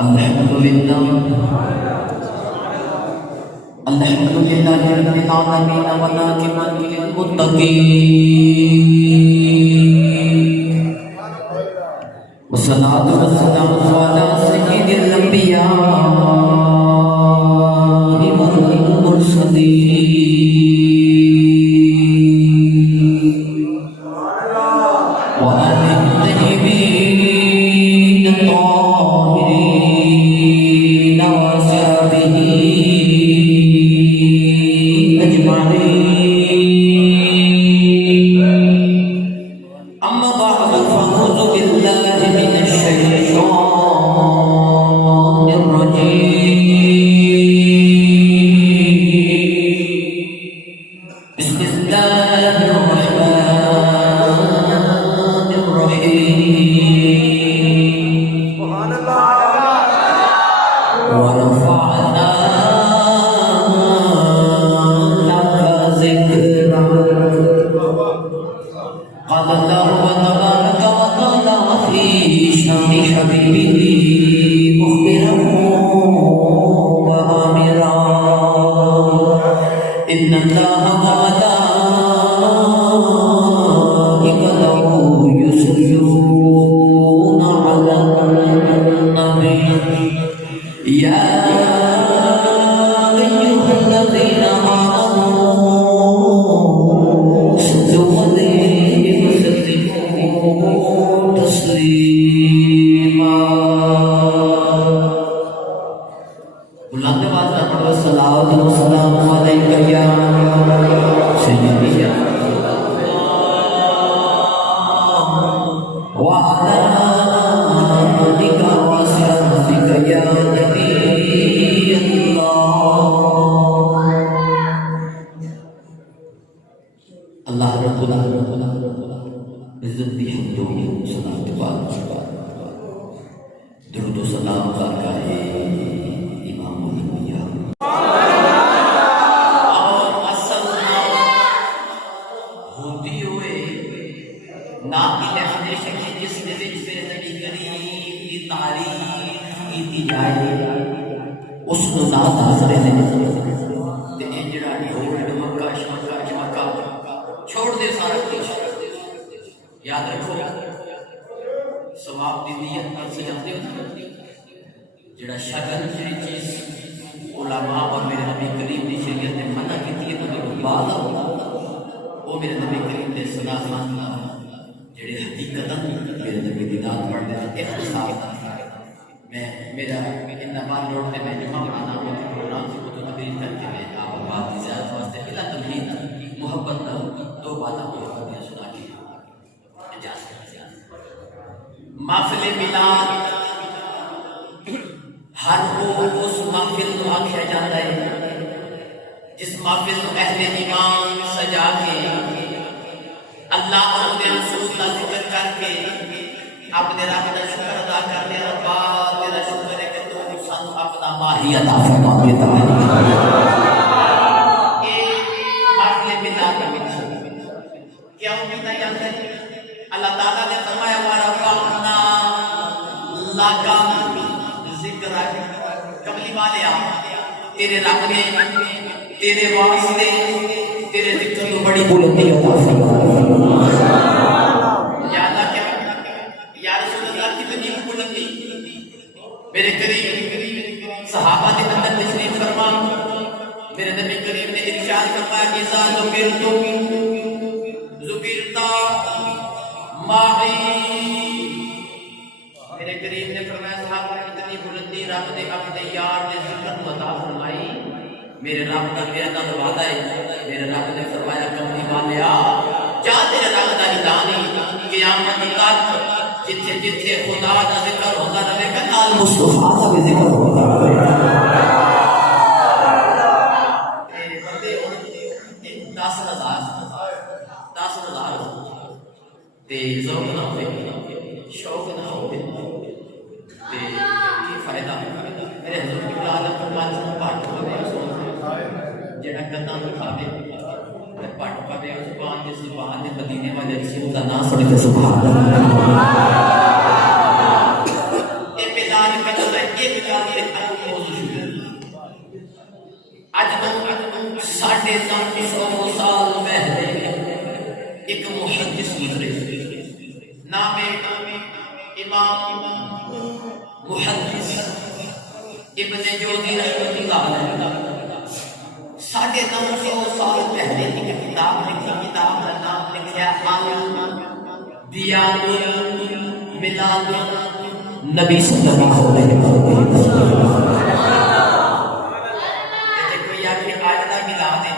الحمدللہ الحمدللہ رب العالمین والعاقبۃ للمتقین والصلاۃ والسلام علی سید الانبیاء والمرسلین وآلہ الطیبین الطاہرین وصحبہ أجمعين أما بعد فأعوذ بالله من الشيطان الرجيم بسم الله الرحمن الرحيم سبحان الله ورفعنا قال الله تبارك وتعالى في شان حبيبه مخبرا وآمرا إن الله وملائكته يصلون على النبي يا أيها الذين آمنوا صلوا عليه وسلموا تسليما بلند آواز میں پڑھو الصلاۃ والسلام علیک یا سیدی یا وعلی آلک وصحبک یا نبی اللہ رب العزت بھی حمدوں صلاۃ و درود و سلام بارگاہ امام الانبیاء اور اصل ہوتی ہوئے ناقل حدیث کی جس نے میرے نبی کریم کی تعریف کی جائے اس کو نام حاضر ہے چھوڑ دے سارا کچھ یاد رکھو ثواب دی نیت پر سے جاتے ہو جڑا شگن جڑی چیز علماء اور میرے نبی کریم نے شریعت نے منع کی تھی تو بعد وہ میرے نبی کریم نے صلاح جڑے حقیقتاً میرے نبی دی ذات پڑھ دے اختصار میں میرا اتنا بار لوٹتے میں جمع بنانا ہوں پروگرام سے کو تو تقریر کر کے میں آپ بات کی زیادت واسطے بلا تمہید محبت نہ دو باتیں محبت نے سنا کی اجازت محفل میلاد ہر وہ اس محفل کو آکھا جاتا ہے جس محفل کو اہل ایمان سجا کے اللہ اور اپنے رسول کا ذکر کر کے اپنے رب کا شکر ادا کرنے اور بعد تیرا شکر ہے کہ تو سن اپنا ماہی عطا فرما دیتا ہے کیا امیدہ جانتے ہیں اللہ تعالیٰ نے فرمایا وَرَفَعْنَا لَكَ ذِكْرَكَ قبلی والے آپ تیرے رب نے تیرے واسطے تیرے ذکر کو بڑی بلندی عطا فرمایا یادہ کیا یا رسول اللہ کتنی بلندی میرے قریب صحابہ نے اندر تشریف فرما میرے نبی کریم نے ارشاد فرمایا اذا ذکرتم ذکرتا معی میرے کریم نے فرمایا صحابہ نے اتنی بلندی رب نے اپنے یار نے ذکر کو عطا فرمائی میرے رب کا میرا نام وعدہ ہے میرے رب نے فرمایا کملی والیا جا تیرے رب کا اعلان قیامت تک جتھے جتھے خدا کا ذکر ہوتا رہے گا نال مصطفیٰ کا بھی ذکر ہوتا رہے گا ذوق نہ ہوئے شوق نہ ہوئے فائدہ میرے حضور کی عالم پر بات پاک ہو گیا جڑا گندہ دکھاوے تے پٹ پاوے اس زبان دے مدینے والے رسول دا نام سن کے سبحان اللہ اے بلال کہندا ہے اے بلال دے اج تو 950 سال پہلے ایک محدث گزرے نام امام محدث ابن جوزی رحمۃ اللہ علیہ 950 سال پہلے ایک کتاب لکھی، کتاب کا نام لکھا دیان ملاد نبی صلی اللہ علیہ وسلم۔ کوئی آخر آج کا ملاد ہے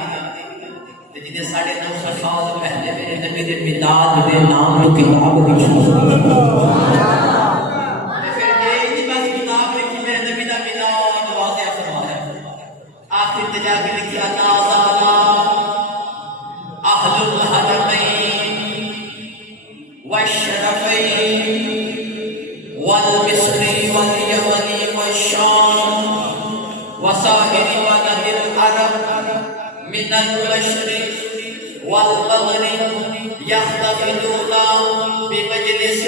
جنہیں 950 سال پہلے میرے نبی دے ملاد دے نام تو کتاب لکھی، آخر جا کے لکھا نازالا اہل الحرمین والشرفین والمصری والیمنی والشام وسائر بلد العرب من المشرق والمغرب يحتفلون بمجلس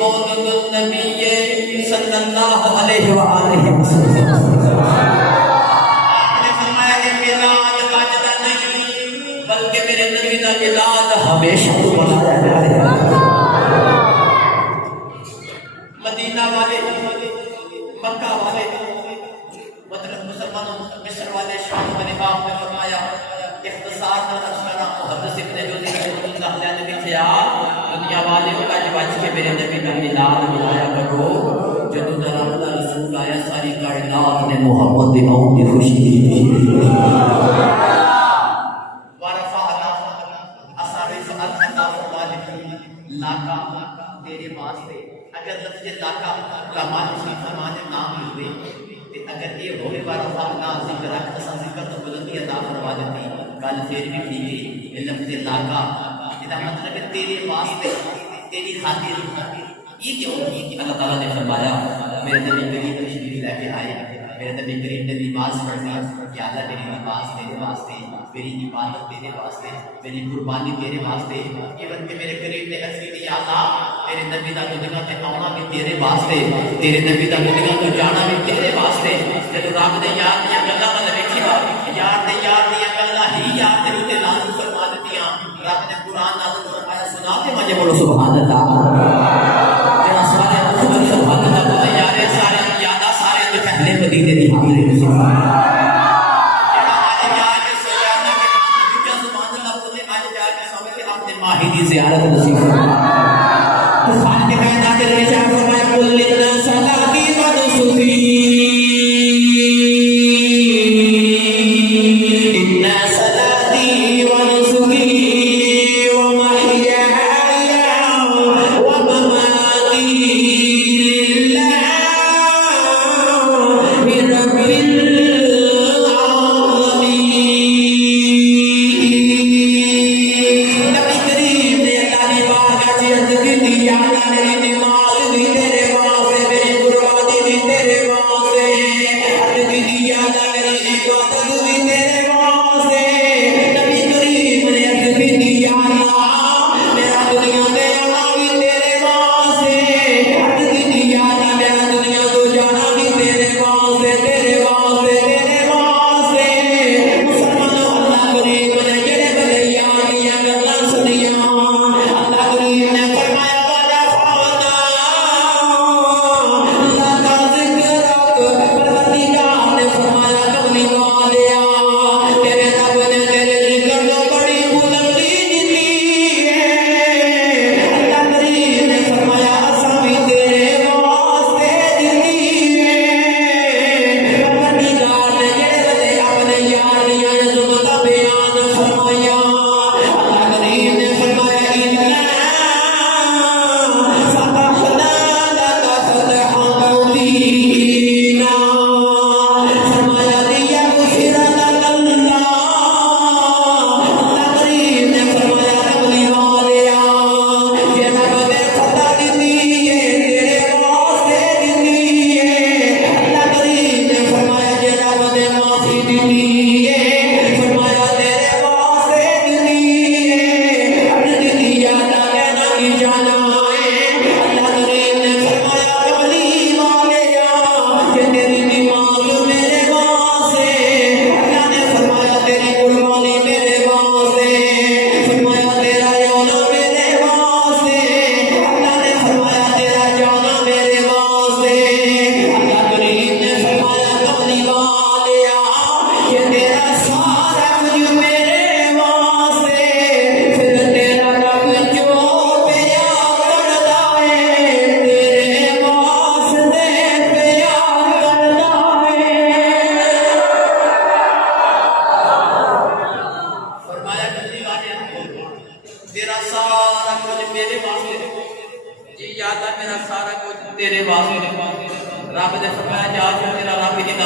مولد النبي صلی اللہ علیہ وآلہ وسلم۔ بلکہ میرے نبی کا ملاد ہمیشہ تو منایا جائے گا۔ مدینہ والے، مکہ والے، مطلب مسلمانوں مصر والے، شام والے باپ نے فرمایا اختصار نہ کرنا محدث ابن جوزی رحمۃ اللہ علیہ نے لکھا دنیا والے کا بچ کے میرے نبی کا ملاد منایا کرو۔ جب اللہ رسول آیا ساری کائنات نے محمد دی موت کی خوشی کی۔ لاکا تیرے واسطے اگر لفظ لاکا علماء نے فرمانے نام لے تے اگر یہ ہوئے بار اللہ ذکر رکھ اساں ذکر تو بلندی عطا فرما دیتی گل پھر بھی ٹھیک ہے۔ یہ لفظ لاکا اس کا مطلب ہے تیرے واسطے، تیری خاطر۔ یہ کیوں؟ اللہ تعالیٰ نے فرمایا میرے نبی کریم تشریف لے کے آئے، میرے نبی کریم نے نماز پڑھنا کہ اللہ میری نماز تیرے واسطے، میری عبادت تیرے واسطے، میری قربانی تیرے واسطے۔ ایون کہ میرے کریم نے عرض کی یا اللہ تیرے نبی دا دنیا تے آنا بھی تیرے واسطے، تیرے نبی دا دنیا تو جانا بھی تیرے واسطے۔ جب رب دے یار دیاں گلاں نال ویکھیا، یار دیاں گلاں ہی یار دے تے لازم فرما دتیاں۔ رب نے قرآن نازل فرمایا سنا تے مجھے بولو سبحان اللہ۔ جڑا سارے خود سبحان اللہ بولے یار سارے یاداں سارے تے پہلے مدینے دی حاضری میں ماہی دی زیارت نصیب تو خالق کائنات نے چاہ فرمایا قل للناس صلاتی و نسکی ان صلاتی و نسکی و محیای و مماتی للہ رب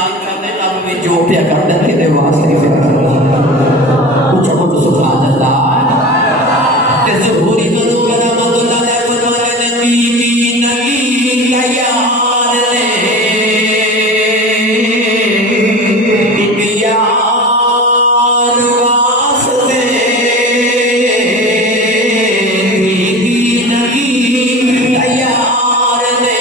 یاد کرنے اب بھی جو پیا کرتا ہے کہ واسطے پیا کرتا اچھا بولو سبحان اللہ کہ ظہوری منو کرم اللہ نے فرمایا نبی نبی یار لے یار واسطے نبی یار لے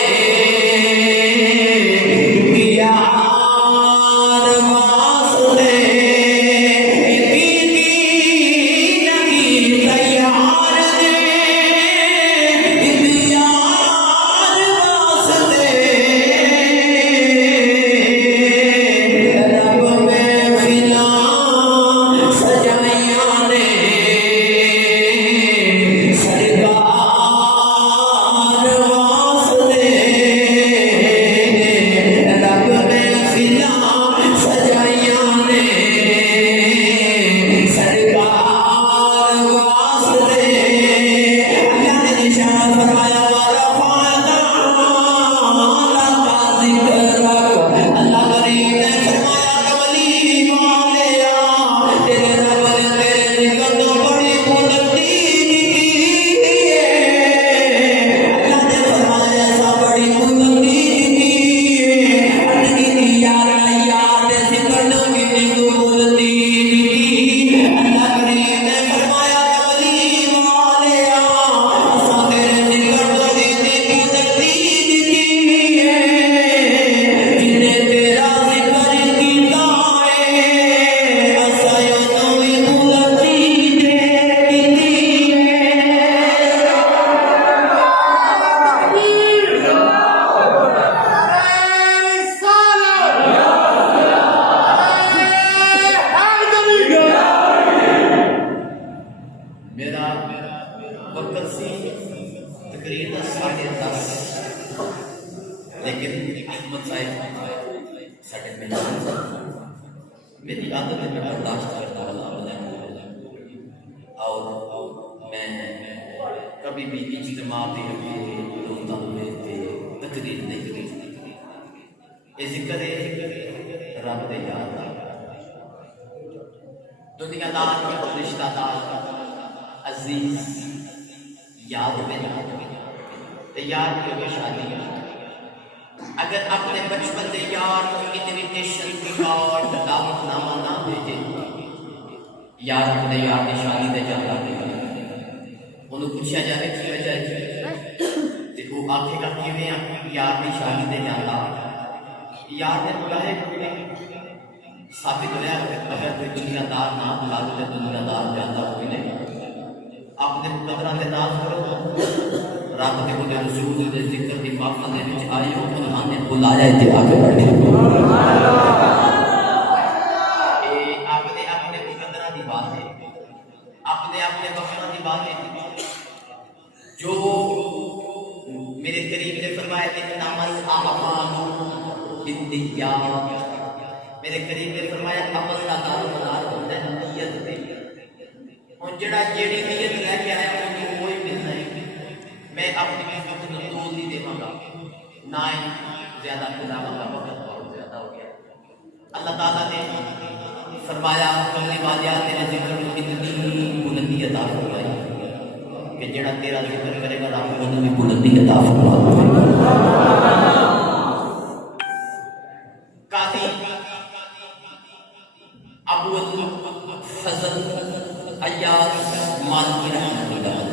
میری عادت ہے میں برداشت کرتا رہا اور میں کبھی بھی اجتماع پہ روتا ہوئے تقریر نہیں کری یہ ذکر ہے رب دے یاد دنیا دار رشتہ دار عزیز یاد میں یار کی شادی اگر اپنے بچپن کے یار کو انویٹیشن کارڈ دعوت نامہ نہ بھیجے یار اپنے یار کی شادی دے جاتا ہے انہوں پوچھا جائے کی وجہ ہے کہ وہ آنکھیں کا کیویں یار کی شادی دے جاتا یار نے بلائے ثابت ہوا اگر کوئی دنیا دار نہ بلا تو دنیا دار جاتا کوئی نہیں اپنے مقدرہ کے نام کرو رب کے بولے رسول دے ذکر دی محفل دے وچ آئے ہو انہاں نے بلایا تے آگے بڑھے اے اپنے اپنے مقدرہ دی بات ہے اپنے اپنے بخشنا دی بات ہے جو میرے کریم نے فرمایا کہ نامل اعمال بالنیات میرے کریم نے فرمایا عمل کا دار مدار ہوتا ہے نیت پہ اور جڑا جیڑی نیت لے کے آیا وہ کوئی ملنا ہے میں اپنی وقت کو دو نہیں دے گا نہ زیادہ خداوند کا وقت بہت زیادہ ہو گیا اللہ تعالیٰ نے فرمایا کملی والیا تیرے ذکر کو اتنی بلندی عطا فرمائی کہ جڑا تیرا ذکر کرے گا رب کو بھی بلندی عطا فرمائے قاضی ابو الفضل عیاض مالکی رحمۃ اللہ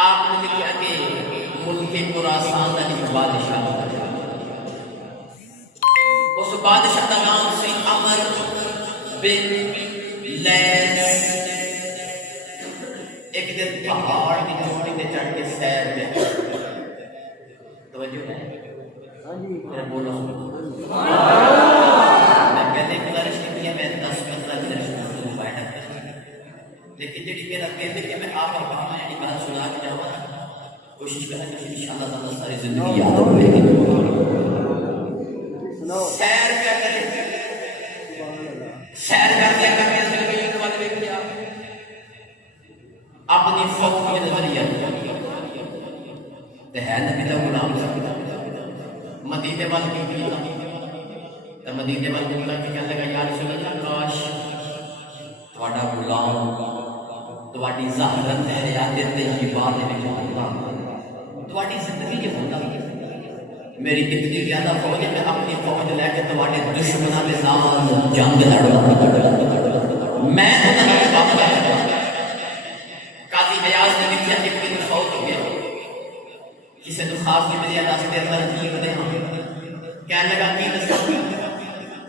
آپ نے لکھا کہ ملک خراسان کا ایک بادشاہ اس بادشاہ کا نام سی عمر بن لیث ایک دن پہاڑ کی چوٹی پہ چڑھ کے سیر میں توجہ ہے میں بولو میں پہلے گزارش کی ہے میں 10-15 منٹ بیٹھا لیکن جڑی میرا کہتے کہ میں آپ کا ایک بات سنا کے جاؤں کوشش کریں کہ انشاءاللہ تعالیٰ ساری زندگی یاد رہے گی سیر کیا کریں سیر کر کے زندگی والے کیا اپنی فوق میں نظریہ ہے نبی کا غلام مدینے والے کی تو مدینے والے کو کہ کہنے لگا یا رسول اللہ کاش تواڈا غلام تواڈی ظاہرت ہے ریاضت طیبات میں ہوتا تواڈی زندگی کے ہوتا میری اتنی زیادہ فوج ہے کہ اپنی فوج لے کے تواڈے دشمناں دے نال جنگ لڑوں میں انہاں دا باپ قاضی حیاض نے لکھا کہ ایک دن فوت ہو گیا کسی تو خاص نہیں ملی اللہ سے اندر کی بدے ہاں کہنے لگا کی دسو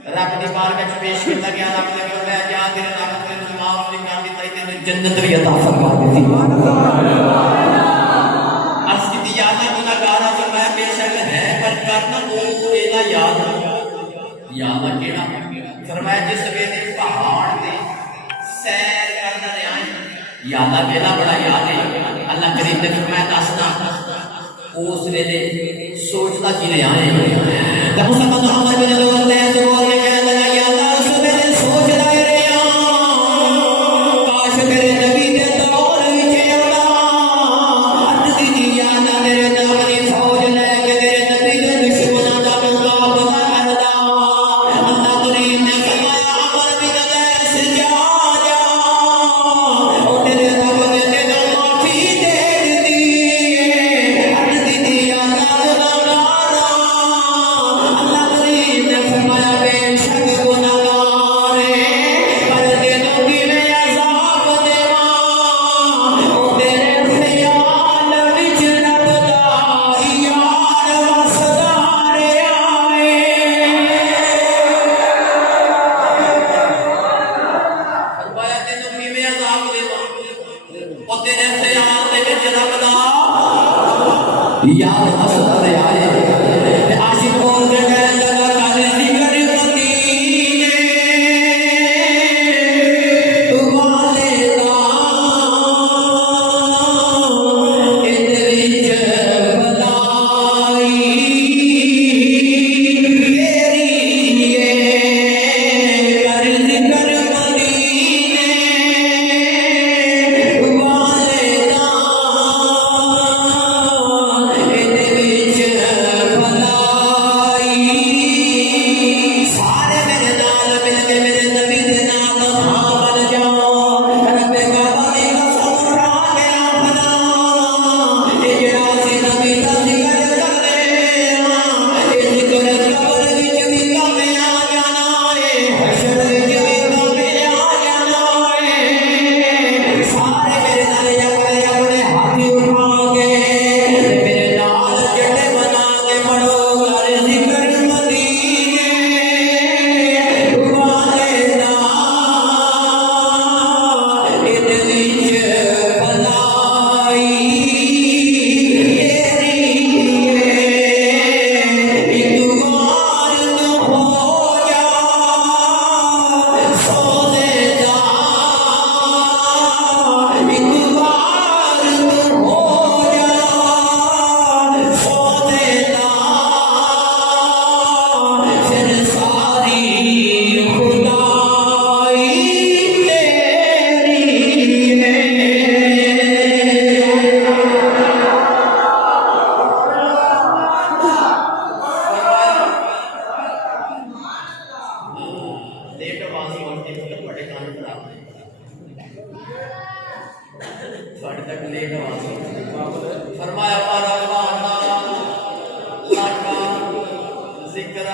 رب دی بارگاہ وچ پیش کیتا گیا رب نے کہا کیا تیرے رب نے معاف نہیں کر دتا تینوں جنت بھی عطا فرما دتی عرض کی یاد ہے گناہگار ہوں میں بے شک ہے پر کرنا وہ اینا یاد یاد کیڑا فرمایا جس ویلے پہاڑ تے سیر کرنا رہا ہے یاد ویلا بڑا یاد ہے اللہ کریم نے فرمایا دسنا اس ویلے سوچتا کی رہا ہے تے مسلمان محمد بن اللہ تو بول کے کہنے لگا یا اللہ اس ویلے سوچ رہا ہے کاش میرے نبی دے دور وچ اولا عرض دی یا اللہ میرے نبی فوج لے کے میرے نبی دے دشمناں دا مقابلہ کردا اللہ کریم نے فرمایا عمر بن قیس جا او تیرے رب نے تینو معافی دے دی عرض دی یا اللہ اللہ کریم نے فرمایا بے شک گناہگار ہے پر تینوں کیویں عذاب دیواں او تیرے خیال وچ لبدا یار وسدا رہیا ہے فرمایا تینوں کیویں عذاب دیواں او تیرے خیال دے وچ لبدا یار وسدا رہیا ہے تے عاشق بول کے کہنے لگا کر ذکر مدینے والے دا ادھر وچ بلائی تیری ہے کر ذکر مدینے والے دا ادھر وچ بلائی سارے میرے نال مل کے میرے نبی دے نال ہاں بن جاؤ رب کعبہ دی قسم اٹھا کے آخنا اے جڑا سی نبی دا ذکر کرنے اے ذکر قبر وچ بھی کم آ جانا ہے حشر وچ بھی کم آ جانا ہے سارے میرے نال اپنے اپنے ہاتھ اٹھا کے میرے نال جڑے بنا کے پڑھو کر ذکر مدینے والے دا ادھر وچ بلائی تیری ہے ایک بار تو ہو جا سونے دا ایک بار تو ہو جا سونے دا پھر ساری خدائی تیری ہے لیٹ آواز ہوتی ہے بڑے کان خراب تھوڑے تک لیٹ آواز فرمایا لاکا ذکر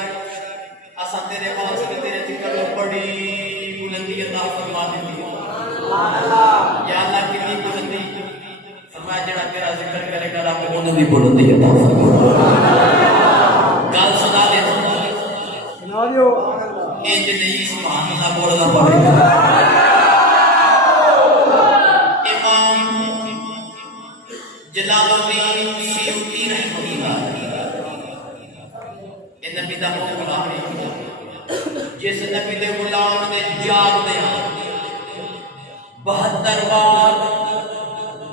اسا تیرے واسطے تیرے ذکر کو بڑی بلندی عطا فرما دیتی یا اللہ کتنی بلندی فرمایا جڑا تیرا ذکر کرے گا رب انہوں بھی بلندی عطا فرما گل سنا دے انج نہیں سبحان اللہ بولنا پڑے گا امام جلال الدین سیوطی رحمہ اللہ اے نبی دا غلام ہے جس نبی دے غلام نے جاگ دیا 72 بار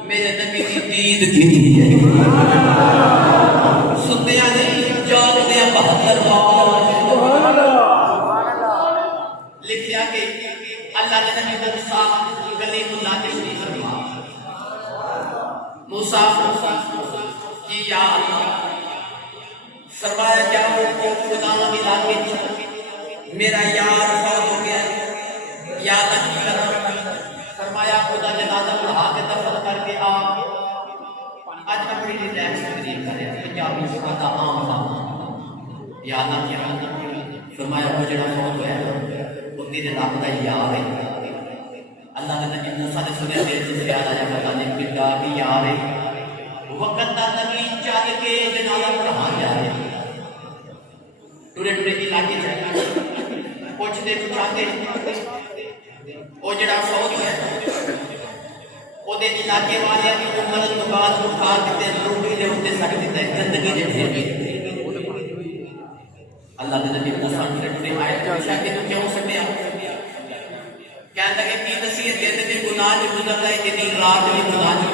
میرے نبی دی دید کی ہے سنیا نہیں جاگ دیا 72 بار لکھیا کہ اللہ نے نبی موسیٰ کلیم اللہ تشریف فرما موسیٰ کی یا اللہ فرمایا جاؤ کو فلاں علاقے میرا یار فوت ہو گیا یا اللہ کی کرا فرمایا خدا جنازہ پڑھا کے دفن کر کے آ اج میں بڑی ریلیکس تقریر کر رہا پنجابی زبان کا عام کام یا اللہ کی فرمایا وہ جڑا فوت ہوا وہ تیرے رب کا یار ہے اللہ نے نبی موسیٰ نے سنیا میرے سے زیادہ آیا پتہ نہیں پتا کہ یار ہے وقت دا نبی چل کے جنازہ پڑھان جا رہے ٹورے ٹورے علاقے چاہیے پوچھتے پوچھاتے وہ جڑا فوت ہوا وہ دے علاقے والے کی عمر تو بعد اٹھا کے روٹی دے اوپر سٹ دیتا ہے گندگی دے ڈھیر اللہ نے نبی موسیٰ نے آئے پوچھا کہ تو کیوں سٹیا کہتا کہ تین نصیحت دیتے کہ گناہ جو گزر رہا ہے کہ دن رات یہ گناہ جو